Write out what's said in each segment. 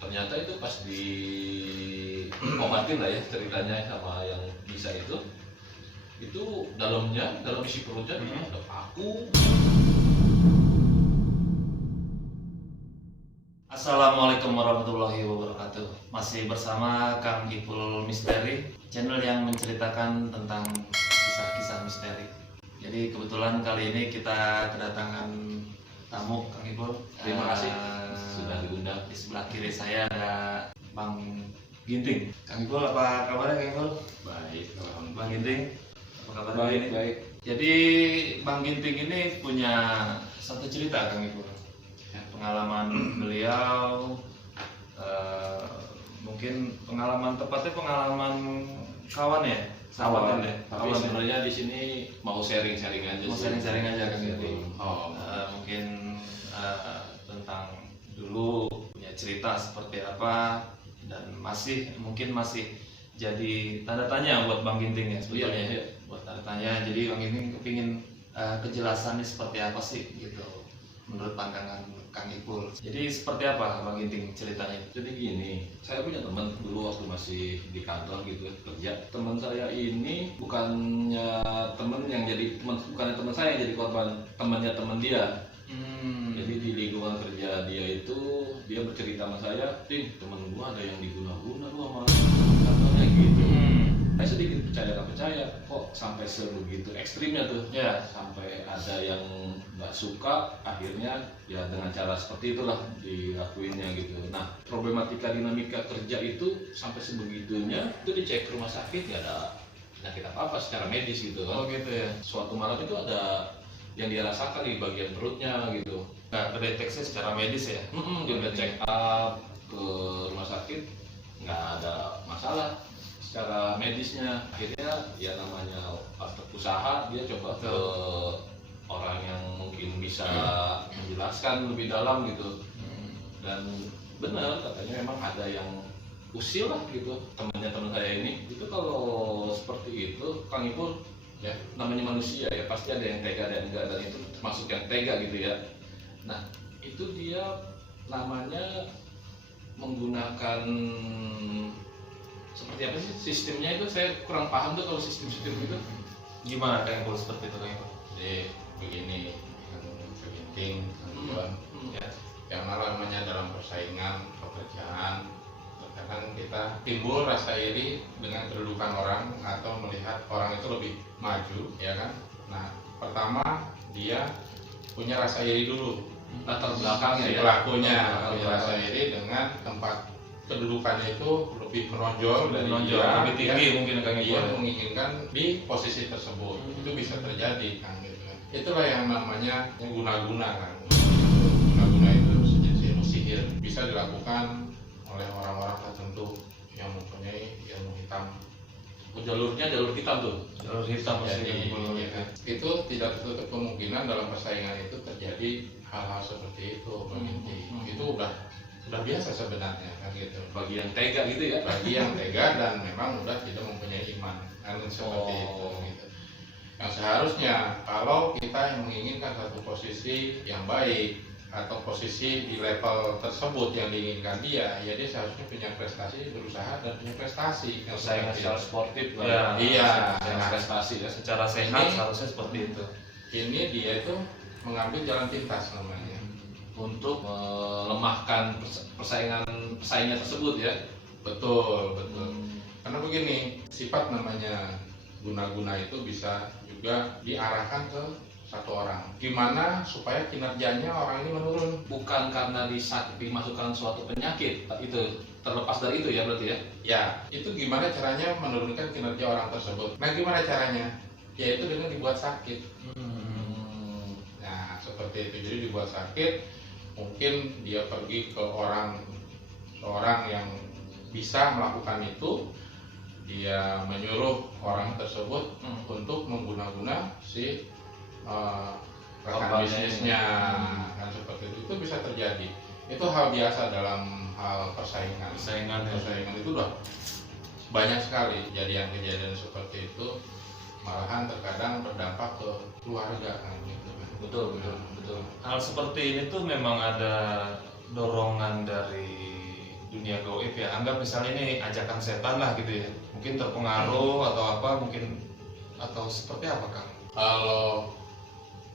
ternyata itu pas di obatin lah ya ceritanya sama yang bisa itu dalam isi perutnya ada paku. Assalamualaikum warahmatullahi wabarakatuh. Masih bersama Kang Ipul Misteri, channel yang menceritakan tentang kisah-kisah misteri. Jadi kebetulan kali ini kita kedatangan tamu Kang Ipul. Terima kasih sudah diundang. Di sebelah kiri saya ada Bang Ginting. Kang Ipul, apa kabarnya Kang Ipul? Baik, Bang Ginting, apa kabarnya? baik, ini? baik. Jadi Bang Ginting ini punya satu cerita Kang Ipul. Pengalaman beliau, mungkin pengalaman tepatnya pengalaman kawan ya, sahabat ya. Tapi sebenarnya di sini mau sharing aja. Mau sharing aja kan gitu. Oh. Mungkin tentang dulu punya cerita seperti apa dan mungkin masih jadi tanda tanya buat Bang Ginting ya sebetulnya. Iya. Buat tanda tanya. Jadi Bang Ginting kepingin kejelasannya seperti apa sih gitu menurut pandangan Kang Ipul. Jadi seperti apa Bang Ginting ceritanya? Jadi gini, saya punya teman dulu waktu masih di kantor gitu kerja. Teman saya ini bukannya teman saya yang jadi korban, temannya teman dia. Jadi di lingkungan kerja dia itu dia bercerita sama saya, temen gua ada yang diguna-guna lu sama kantornya gitu. Saya sedikit percaya kok sampai sebegitu ekstrimnya tuh ya, sampai ada yang nggak suka akhirnya ya dengan cara seperti itulah dilakuinnya gitu. Nah problematika dinamika kerja itu sampai sebegitunya itu dicek ke rumah sakit nggak ada penyakit apa secara medis gitu kan. Oh gitu ya. Suatu malam itu ada yang dia rasakan di bagian perutnya gitu. Nggak kedeteksi secara medis ya? Dia udah check up ke rumah sakit nggak ada masalah secara medisnya. Akhirnya ya namanya partner usaha dia coba ke orang yang mungkin bisa menjelaskan lebih dalam gitu. Dan benar katanya memang ada yang usil lah gitu teman saya ini. Itu kalau seperti itu Kang Ipul ya namanya manusia ya pasti ada yang tega ada yang enggak, dan itu termasuk yang tega gitu ya. Nah itu dia namanya menggunakan seperti apa sih sistemnya itu, saya kurang paham tuh kalau sistem itu Gimana Kang Ipul seperti itu Kang Ipul? Jadi begini, yang penting teman-teman, yang namanya dalam persaingan pekerjaan, terkadang kita timbul rasa iri dengan kedudukan orang atau melihat orang itu lebih maju, ya kan? Nah, pertama dia punya rasa iri dulu, latar belakangnya si ya, pelakunya punya rasa iri dengan tempat kedudukannya itu lebih menonjol dan lebih tinggi mungkin Kang dia Ipul. menginginkan di posisi tersebut. Itu bisa terjadi kan gitu kan. Itulah yang namanya yang guna-guna kan. Guna-guna itu sejenis ilmu sihir, bisa dilakukan oleh orang-orang tertentu yang mempunyai ilmu hitam. jalurnya jalur hitam tuh. Jalur hitam Jadi ya. itu tidak tertutup kemungkinan dalam persaingan itu terjadi hal-hal seperti itu. Itu udah biasa sebenarnya kan gitu. Bagi yang tega gitu ya. Bagi yang tega dan memang udah tidak mempunyai iman kan seperti itu gitu. Yang seharusnya kalau kita yang menginginkan satu posisi yang baik atau posisi di level tersebut yang diinginkan dia, ya dia seharusnya punya prestasi, berusaha dan punya prestasi. Persaingan secara sportif Ya, iya, secara prestasi ya. Secara sehat seharusnya seperti itu. Ini dia itu mengambil jalan pintas namanya. Untuk melemahkan persaingan tersebut ya. Betul. Karena begini, sifat namanya guna-guna itu bisa juga diarahkan ke satu orang. Gimana supaya kinerjanya orang ini menurun? Bukan karena dimasukkan suatu penyakit, itu terlepas dari itu ya berarti ya. Ya, itu gimana caranya menurunkan kinerja orang tersebut? Nah, gimana caranya? Yaitu dengan dibuat sakit. Nah, seperti itu. Jadi dibuat sakit, mungkin dia pergi ke seorang yang bisa melakukan itu, dia menyuruh orang tersebut untuk mengguna-guna si rekan bisnisnya kan seperti itu bisa terjadi. Itu hal biasa dalam hal persaingan itu udah banyak sekali kejadian seperti itu, malahan terkadang berdampak ke keluarga kan gitu. Betul. Hal seperti ini tuh memang ada dorongan dari dunia gaib ya, anggap misalnya ini ajakan setan lah gitu ya, mungkin terpengaruh atau apa mungkin, atau seperti apa Kang? Kalau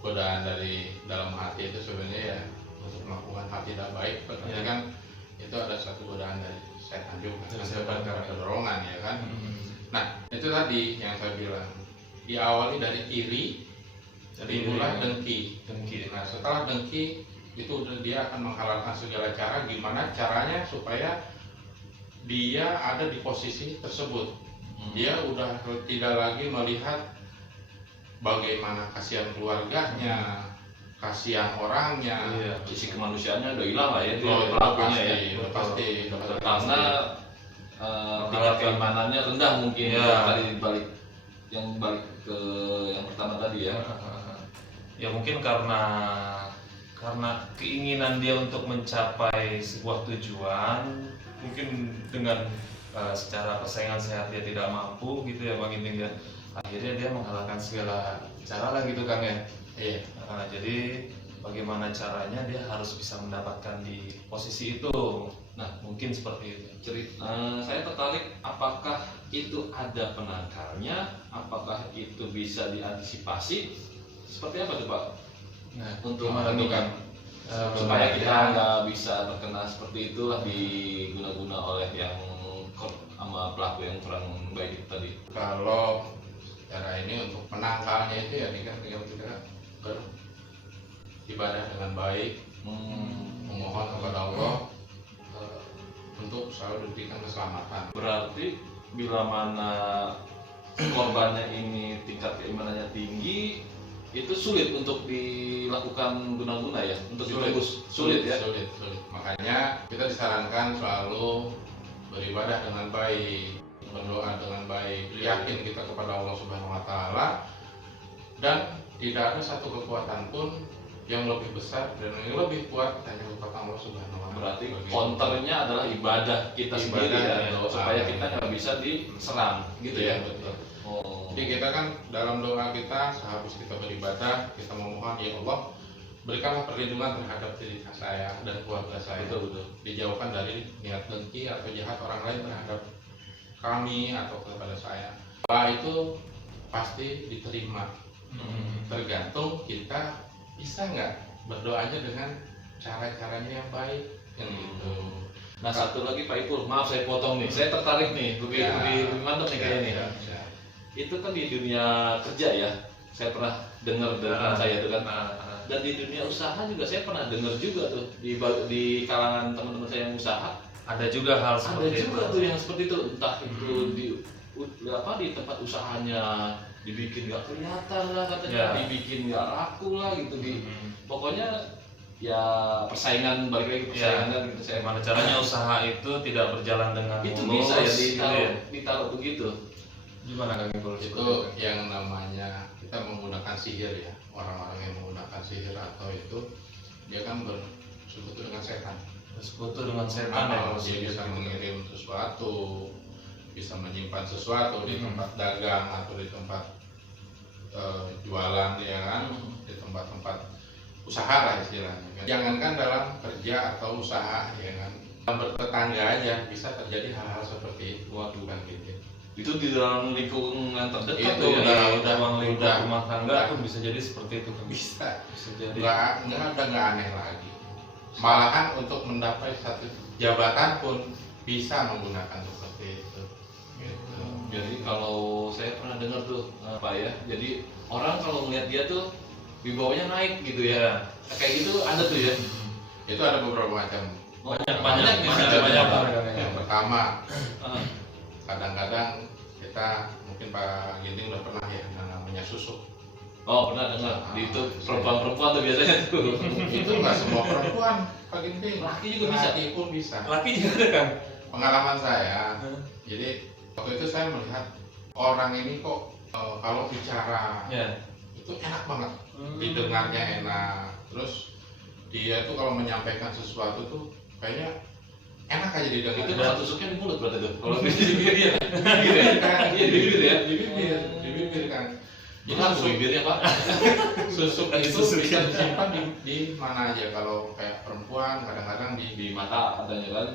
godaan dari dalam hati itu sebenarnya ya untuk melakukan hal tidak baik, berarti kan itu ada satu godaan dari setan juga, Dari kan, setan, kan. dorongan ya kan. Nah itu tadi yang saya bilang, diawali dari iri, timbullah dengki. Nah setelah dengki itu dia akan menghalalkan segala cara, gimana caranya supaya dia ada di posisi tersebut. Dia udah tidak lagi melihat bagaimana kasihan keluarganya, kasihan orangnya, Sisi kemanusiaannya udah hilang lah ya dia Oh, pelakunya ya. pasti. Karena tingkat keimanannya rendah mungkin dari balik ke yang pertama tadi ya. Ya mungkin karena keinginan dia untuk mencapai sebuah tujuan, mungkin dengan secara persaingan sehat dia tidak mampu gitu ya Bang Inting ya, akhirnya dia menghalalkan segala cara lah gitu Kang ya. Iya. Jadi bagaimana caranya dia harus bisa mendapatkan di posisi itu. Nah mungkin seperti itu. Saya tertarik, apakah itu ada penangkalnya, apakah itu bisa diantisipasi, seperti apa tuh Pak? Nah, Untuk gimana tuh, Kang? supaya kita nggak bisa terkena seperti itulah diguna-guna oleh yang sama pelaku yang kurang baik itu tadi. Kalau cara ini untuk menangkalnya itu ya tinggal kita beribadah dengan baik, memohon kepada Allah untuk selalu diberikan keselamatan. Berarti bila mana korbannya ini tingkat keimanannya tinggi, itu sulit untuk dilakukan guna-guna ya, untuk ditembus sulit ya. Sulit. Makanya kita disarankan selalu beribadah dengan baik, berdoa dengan baik, yakin kita kepada Allah Subhanahu Wa Taala, dan tidak ada satu kekuatan pun yang lebih besar dan yang lebih kuat hanya kekuatan Allah Subhanahu Wa Taala. Berarti counternya adalah ibadah kita sendiri ya, doa. supaya kita nggak bisa diserang gitu ya. Betul. Oh. Jadi kita kan dalam doa kita sehabis kita beribadah, kita memohon ya Allah berikanlah perlindungan terhadap diri saya dan keluarga saya. Betul. Dijauhkan dari niat dengki atau jahat orang lain terhadap kami atau kepada saya. Doa itu pasti diterima. Tergantung kita bisa nggak berdoanya dengan cara-caranya yang baik kan gitu. Nah satu lagi Pak Ipul, maaf saya potong nih, saya tertarik nih, lebih mantap nih kayaknya nih. Ya. Itu kan di dunia kerja ya, saya pernah dengar dari saya itu kan. Dan di dunia usaha juga saya pernah dengar juga tuh di kalangan teman-teman saya yang usaha. Ada juga hal Ada seperti juga itu. tuh yang seperti itu, entah itu di tempat usahanya dibikin nggak kelihatan lah katanya, dibikin nggak laku lah gitu pokoknya ya persaingan, balik lagi persaingan kan gitu. Saya Gimana caranya usaha itu tidak berjalan dengan itu mulus, bisa ya gitu ya. ditaruh begitu. Gimana Kang Ipul? Itu yang namanya kita menggunakan sihir ya. Orang-orang yang menggunakan sihir atau itu dia kan bersekutu dengan setan. Bersekutu dengan setan ya. Dia bisa mengirim sesuatu, bisa menyimpan sesuatu di tempat dagang atau di tempat jualan ya kan, di tempat-tempat usaha lah istilahnya kan. Jangankan dalam kerja atau usaha ya kan, dalam bertetangga aja bisa terjadi hal-hal seperti itu. Waduh kan gitu. Itu di dalam lingkungan terdekat Itu tuh ya. udah rumah tangga pun bisa jadi seperti itu kan. bisa jadi. nggak aneh lagi. Malahan untuk mendapat satu jabatan pun bisa menggunakan seperti itu. Gitu. Jadi kalau saya pernah dengar tuh Pak ya, jadi orang kalau melihat dia tuh wibawanya naik gitu ya. Kayak gitu ada tuh ya. Itu ada beberapa macam. Banyak. Yang pertama, kadang-kadang kita mungkin Pak Ginting udah pernah ya namanya susuk. Oh pernah dengar. Itu perempuan-perempuan tuh biasanya tuh. Itu nggak semua perempuan Pak Ginting. Laki juga bisa. Laki pun bisa. Laki juga ada kan? Pengalaman saya, jadi waktu itu saya melihat orang ini kok kalau bicara itu enak banget, didengarnya enak. Terus dia tuh kalau menyampaikan sesuatu tuh kayaknya enak aja didengar. Itu bahasa tusuknya di mulut berarti tuh. Kalau di bibir ya. Iya di bibir ya. Di bibir kan. Jadi langsung bibirnya Pak. Susuk itu bisa disimpan di mana aja. Kalau kayak perempuan kadang-kadang Di mata adanya kan,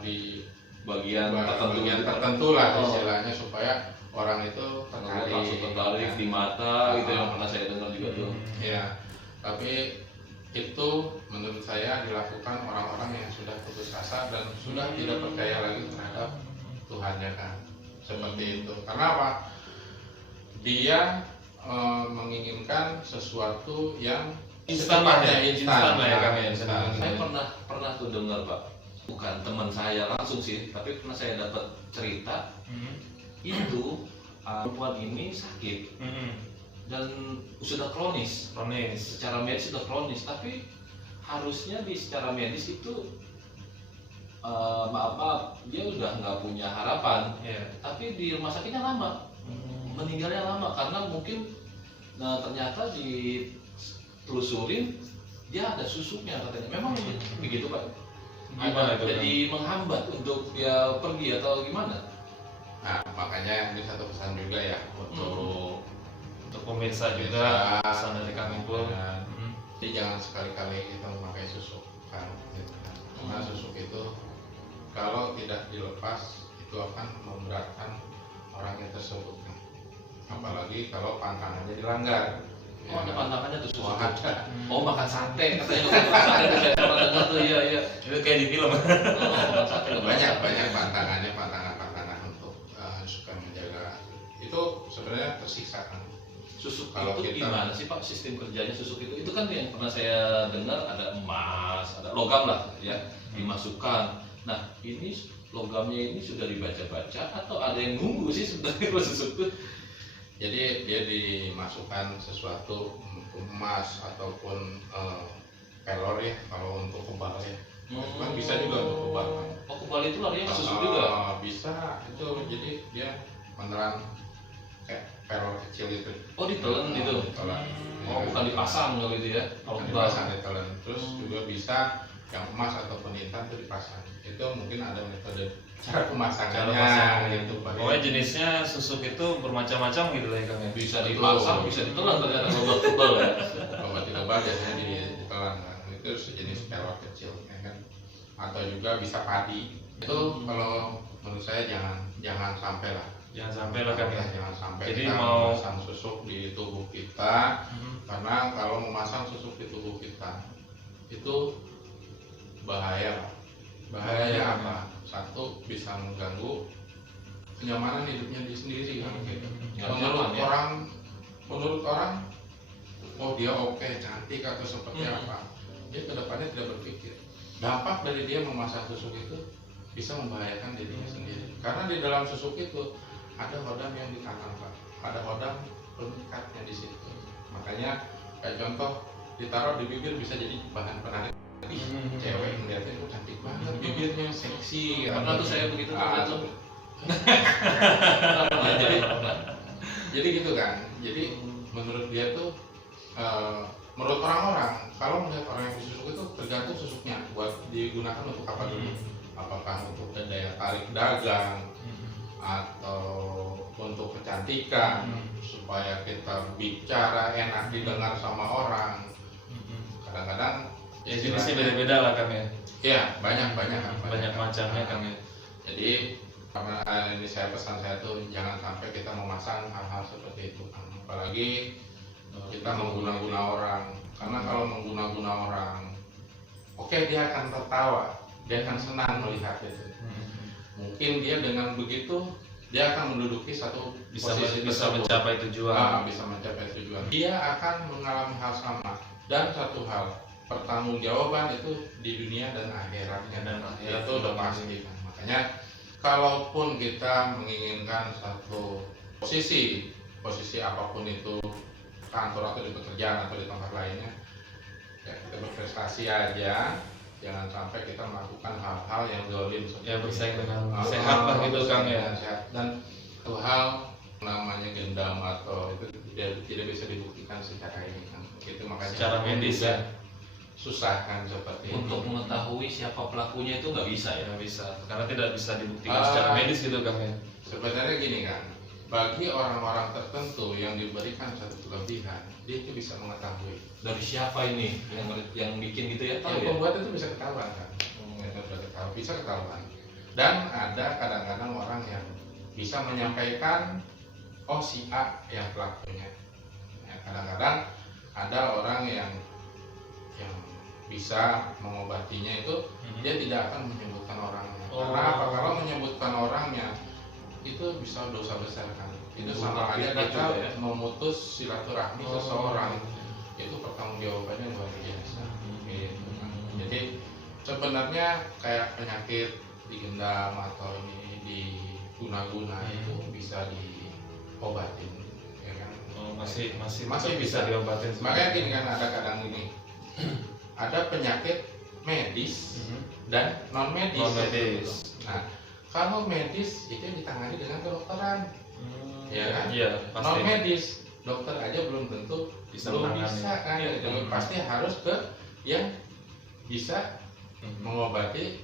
di bagian tertentu bagian gitu. tertentu lah istilahnya supaya orang itu tertarik, Langsung tertarik di mata gitu yang pernah saya dengar juga tuh. Ya, tapi itu menurut saya dilakukan orang-orang yang sudah putus asa dan sudah tidak percaya lagi terhadap Tuhannya kan, seperti itu. Karena apa? Dia menginginkan sesuatu yang Instan lah ya, secepatnya, instan lah ya, Kang, ya. instan. Saya pernah tuh dengar Pak, bukan teman saya langsung sih, tapi pernah saya dapat cerita itu perempuan ini sakit dan sudah kronis. Secara medis sudah kronis, tapi harusnya secara medis itu maaf dia udah nggak punya harapan. Tapi di rumah sakitnya lama, meninggalnya lama karena mungkin ternyata ditelusurin dia ada susuknya katanya. Memang begitu Pak? Gimana itu, Jadi menghambat untuk dia pergi atau gimana? Nah, makanya ini satu pesan juga ya untuk pemirsa juga, pesan dari Kang Ipul. Jadi jangan sekali-kali kita memakai susuk kan, gitu kan. Karena susuk itu kalau tidak dilepas itu akan memberatkan orangnya tersebut kan. Apalagi kalau pantangannya dilanggar. Oh, ada pantangannya tuh susuk. Ada. Oh, makan sate katanya. Makan sate tuh saya pernah dengar tuh, iya. Itu kayak di film. Oh, makan sate Banyak pantangannya, pantangan untuk supaya menjaga itu sebenarnya tersiksa kan. Susuk Kalau itu kita- gimana sih Pak sistem kerjanya susuk itu? Itu kan yang pernah saya dengar ada emas, ada logam lah ya dimasukkan. Nah ini logamnya ini sudah dibaca-baca atau ada yang nunggu sih sebenarnya kalau susuk itu? Jadi dia dimasukkan sesuatu emas ataupun pelor ya kalau untuk kebal ya. Kan bisa juga untuk kebal kan. Oh kebal itu larinya ke susuk juga? Bisa itu jadi dia menelan kayak pelor kecil itu. Oh ditelan itu? Ditelan. Oh bukan dipasang kalau itu ya? Kalau Bukan kebal. dipasang, ditelan. Terus juga bisa yang emas ataupun intan itu dipasang. Itu mungkin ada metode cara pemasangannya gitu Pak. Pokoknya jenisnya susuk itu bermacam-macam gitu lah ya Kang ya. Bisa dipasang, bisa ditelan ternyata kalau kebal ya? Obat kebal biasanya ditelan kan. Itu sejenis pelor kecil ya kan. Atau juga bisa padi. Itu kalau menurut saya jangan sampai lah. Jangan sampai lah Kang ya. Jangan sampai Jadi kita mau- memasang susuk di tubuh kita. Karena kalau memasang susuk di tubuh kita itu bahaya lah. Bahaya apa? Satu, bisa mengganggu kenyamanan hidupnya dia sendiri kan. Nggak Menurut nyaman, ya? menurut orang, oh dia oke, cantik atau seperti apa, dia kedepannya tidak berpikir dampak dari dia memasang susuk itu bisa membahayakan dirinya sendiri. Karena di dalam susuk itu ada hodam yang ditanam Pak, ada hodam pemikatnya di situ. Makanya kayak contoh ditaruh di bibir bisa jadi bahan penarik. Ih, cewek melihatnya itu cantik banget, bibirnya seksi. Pernah tuh saya begitu tuh, Ah, tuh. jadi gitu kan. Jadi menurut dia tuh menurut orang-orang kalau melihat orang yang susuk itu tergantung susuknya buat digunakan untuk apa dulu. Apakah untuk daya tarik dagang atau untuk kecantikan supaya kita bicara enak didengar sama orang. Kadang-kadang Ya jenisnya beda-beda lah Kang ya. ya banyak Macamnya Kang ya. Jadi karena ini pesan saya tuh jangan sampai kita memasang hal-hal seperti itu. Apalagi kita mengguna-guna orang. Karena kalau mengguna-guna orang, oke dia akan tertawa, dia akan senang melihat itu. Mungkin dia dengan begitu dia akan menduduki satu Bisa posisi bisa tersebut. mencapai tujuan. Bisa mencapai tujuan. Dia akan mengalami hal sama. Dan satu hal, pertanggungjawaban itu di dunia dan akhiratnya, Dan akhirat itu udah pasti kan. Makanya kalaupun kita menginginkan satu posisi apapun itu, kantor atau di pekerjaan atau di tempat lainnya, ya kita berprestasi aja, jangan sampai kita melakukan hal-hal yang zalim Ya bersaing dengan Ah, sehat lah gitu Kang dengan ya. sehat. Dan satu hal namanya gendam atau itu tidak bisa dibuktikan secara ini kan. Itu makanya Secara medis juga ya. susah kan seperti Untuk ini. mengetahui siapa pelakunya itu nggak bisa ya? Nggak bisa karena tidak bisa dibuktikan Ah. secara medis gitu Kang ya. Sebenarnya gini kan, bagi orang-orang tertentu yang diberikan satu kelebihan, dia itu bisa mengetahui. Dari siapa ini yang bikin gitu ya? Tahu Yang ya? pembuat itu bisa ketahuan kan? Bisa ketahuan. Dan ada kadang-kadang orang yang bisa menyampaikan, oh si A yang pelakunya. Ya, kadang-kadang ada orang yang bisa mengobatinya itu dia tidak akan menyebutkan orangnya. Karena apa? Kalau menyebutkan orangnya itu bisa dosa besar kan. Itu sama aja kita memutus silaturahmi seseorang. Itu pertanggungjawabannya luar biasa. Gitu kan. Jadi sebenarnya kayak penyakit digendam atau ini di guna-guna itu bisa diobatin, ya kan? Masih bisa diobatin. Makanya gini kan, ada kadang ini ada penyakit medis dan non medis. Nah, kalau medis itu ditangani dengan kedokteran, ya kan? Iya, Non medis dokter aja belum tentu belum bisa kan? Pasti harus ke yang bisa mengobati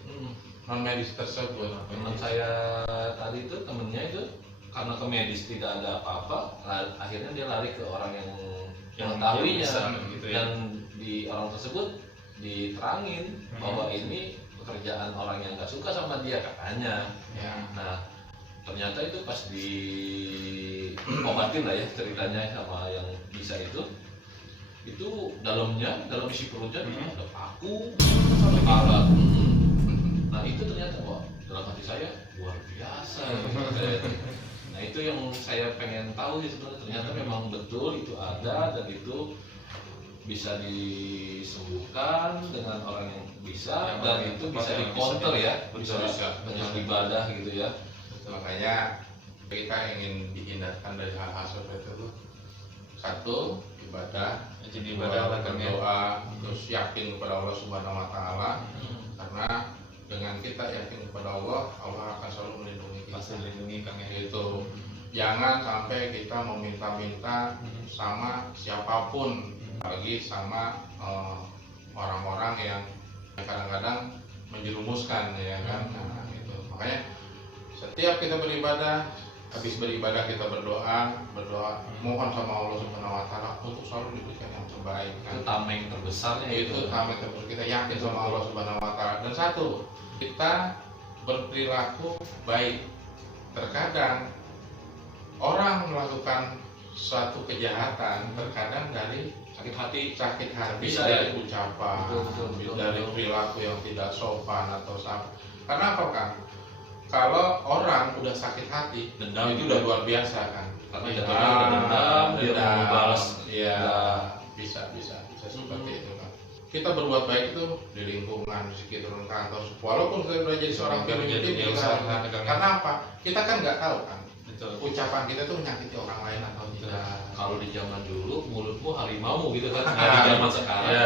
non medis tersebut. Teman saya tadi itu, temennya itu karena ke medis tidak ada apa-apa, akhirnya dia lari ke orang yang mengetahuinya gitu ya. Dan di orang tersebut diterangin bahwa ini pekerjaan orang yang gak suka sama dia katanya. Ya. Nah ternyata itu pas diobatin lah ya ceritanya sama yang bisa itu dalam isi perutnya ada paku sampai karat. Nah itu ternyata wah, dalam hati saya luar biasa. Nah itu yang saya pengen tahu sih sebenarnya, ternyata memang betul itu ada dan itu bisa disembuhkan dengan orang yang bisa, dan itu bisa di-counter ya, bisa dengan ibadah gitu ya. Makanya kita ingin dihindarkan dari hal-hal seperti itu. Satu, ibadah, Jadi ibadah berdoa, terus yakin kepada Allah Subhanahu Wa Taala. Karena dengan kita yakin kepada Allah, Allah akan selalu melindungi kita. Pasti melindungi Kang ya. Itu jangan sampai kita meminta-minta sama siapapun, lagi sama orang-orang yang kadang-kadang menjerumuskan, ya kan? Nah, itu makanya setiap kita beribadah, habis beribadah kita berdoa mohon sama Allah Subhanahu Wa Taala untuk selalu diberikan yang terbaik. Itu tameng terbesarnya Itu tameng terbesar, kita yakin sama Allah Subhanahu Wa Taala. Dan satu, kita berperilaku baik. Terkadang orang melakukan suatu kejahatan terkadang dari sakit hati Bisa, dari ya? ucapan, Betul. dari perilaku yang tidak sopan atau salah. Karena apa kan? Kalau orang udah sakit hati, Dendam itu juga. udah luar biasa kan. Karena jatuhnya udah dendam, dia mau balas. Iya, bisa seperti itu kan. Kita berbuat baik itu di lingkungan, di sekitar kantor, walaupun kita udah jadi seorang pemimpin, karena apa? Kita kan nggak tahu kan. Ucapan kita tuh menyakiti orang lain atau tidak. Kalau di zaman dulu mulutmu harimau gitu kan. Nah, Ah, di zaman sekarang ya,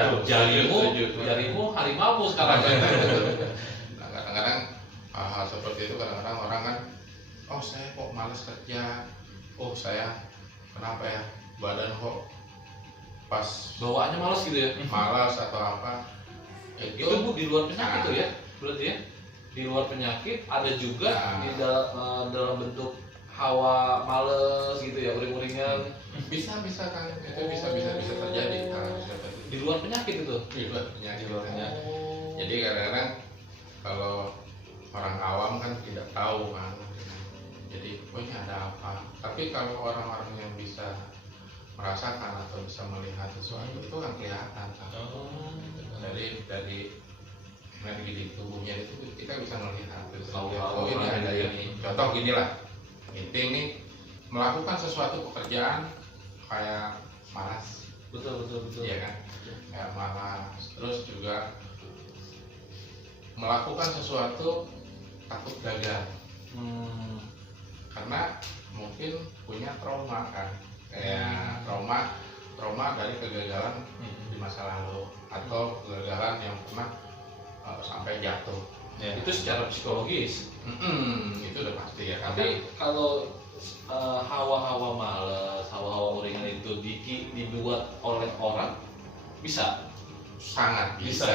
jarimu harimau sekarang. Nah, kadang-kadang hal-hal seperti itu kadang-kadang orang kan, oh saya kok malas kerja, oh saya kenapa ya badan kok pas Bawaannya malas gitu ya. malas atau apa. Itu Bu di luar penyakit tuh ya. Berarti ya. Di luar penyakit ada juga di dalam bentuk hawa males gitu ya, uring-uringan. Bisa kan, itu bisa terjadi hal seperti itu. Di luar penyakit itu. Di luar penyakit. Oh. Jadi kadang-kadang kalau orang awam kan tidak tahu kan, jadi oh ini ada apa. Tapi kalau orang-orang yang bisa merasakan atau bisa melihat sesuatu itu kan kelihatan kan. Dari energi di tubuhnya itu kita bisa melihat. Oh ini ada ini. Contoh gini lah, inti ini melakukan sesuatu pekerjaan kayak malas, Betul. ya kan? Kayak malas. Terus juga melakukan sesuatu takut gagal, karena mungkin punya trauma kan, kayak trauma dari kegagalan di masa lalu atau kegagalan yang pernah sampai jatuh. Ya. Itu secara psikologis. Itu udah pasti ya. Tapi kalau hawa-hawa males, hawa-hawa uringan itu dibuat oleh orang bisa. Sangat bisa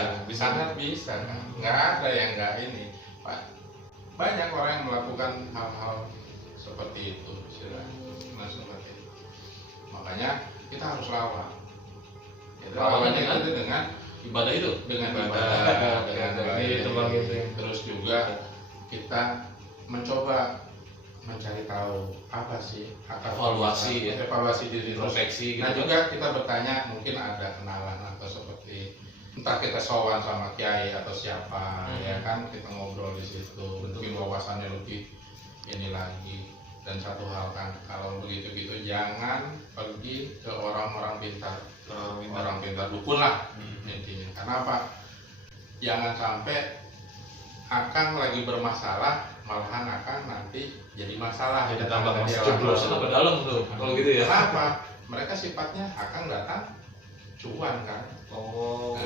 kan. Nggak ada yang nggak ini. Banyak orang yang melakukan hal-hal seperti itu istilahnya. Nah, seperti itu. Makanya kita harus lawan. Kita Lawan lawannya itu dengan ibadah itu. dengan Ibadah, dengan dengan baik. itu, Bang, gitu. Terus juga kita mencoba mencari tahu apa sih akar Evaluasi, ya. evaluasi diri. Introspeksi gitu. Nah juga kita bertanya, mungkin ada kenalan atau seperti entah kita sowan sama kiai atau siapa, ya kan, kita ngobrol di situ, mungkin wawasannya lebih ini lagi. Dan satu hal kan, kalau begitu-gitu jangan pergi ke orang-orang pintar, orang pintar dukun lah intinya. Kenapa? Jangan sampai Akang lagi bermasalah, malahan Akang nanti jadi masalah. Jadi tambah Karena dia masalah. Jeblosan orang- apa dalam tuh kalau gitu ya. Kenapa? Mereka sifatnya Akang datang cuan kan. Oh.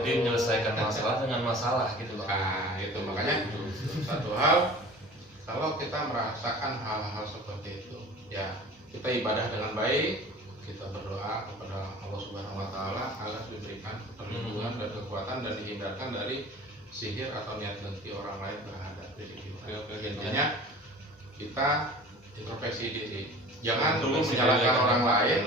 Jadi menyelesaikan masalah dengan masalah gitu loh. Nah itu makanya satu hal, kalau kita merasakan hal-hal seperti itu, ya kita ibadah dengan baik, kita berdoa kepada Allah Subhanahu Wa Taala agar diberikan perlindungan dan kekuatan dan dihindarkan dari sihir atau niat dengki orang lain terhadap diri kita. Intinya kita introspeksi diri. Jangan dulu menyalahkan orang lain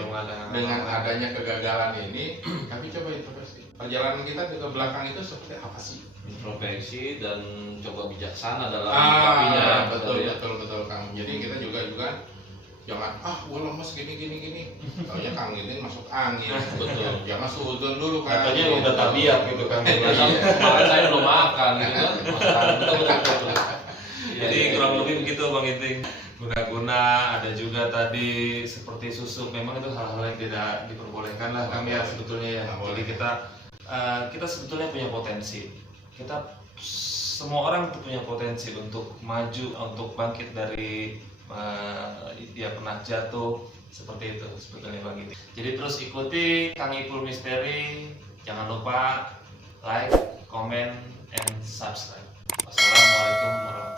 dengan adanya kegagalan ini, tapi coba introspeksi. Perjalanan kita ke belakang itu seperti apa sih? Introspeksi dan coba bijaksana dalam menyikapinya. Betul Kang. Jadi kita juga jangan gue lemes gini. Taunya Kang ini masuk angin. Betul. Jangan suudon dulu kan. Katanya udah tabiat gitu kan. Makanya saya belum makan gitu kan. Betul. Jadi kurang lebih begitu Bang Iting. Guna-guna, ada juga tadi seperti susuk. Memang itu hal-hal yang tidak diperbolehkan lah Kang ya sebetulnya ya. Jadi kita sebetulnya punya potensi. Kita semua orang itu punya potensi untuk maju, untuk bangkit dari dia pernah jatuh seperti itu sebetulnya Bang Iting. Jadi terus ikuti Kang Ipul Misteri. Jangan lupa like, comment, and subscribe. Wassalamualaikum warahmatullahi wabarakatuh.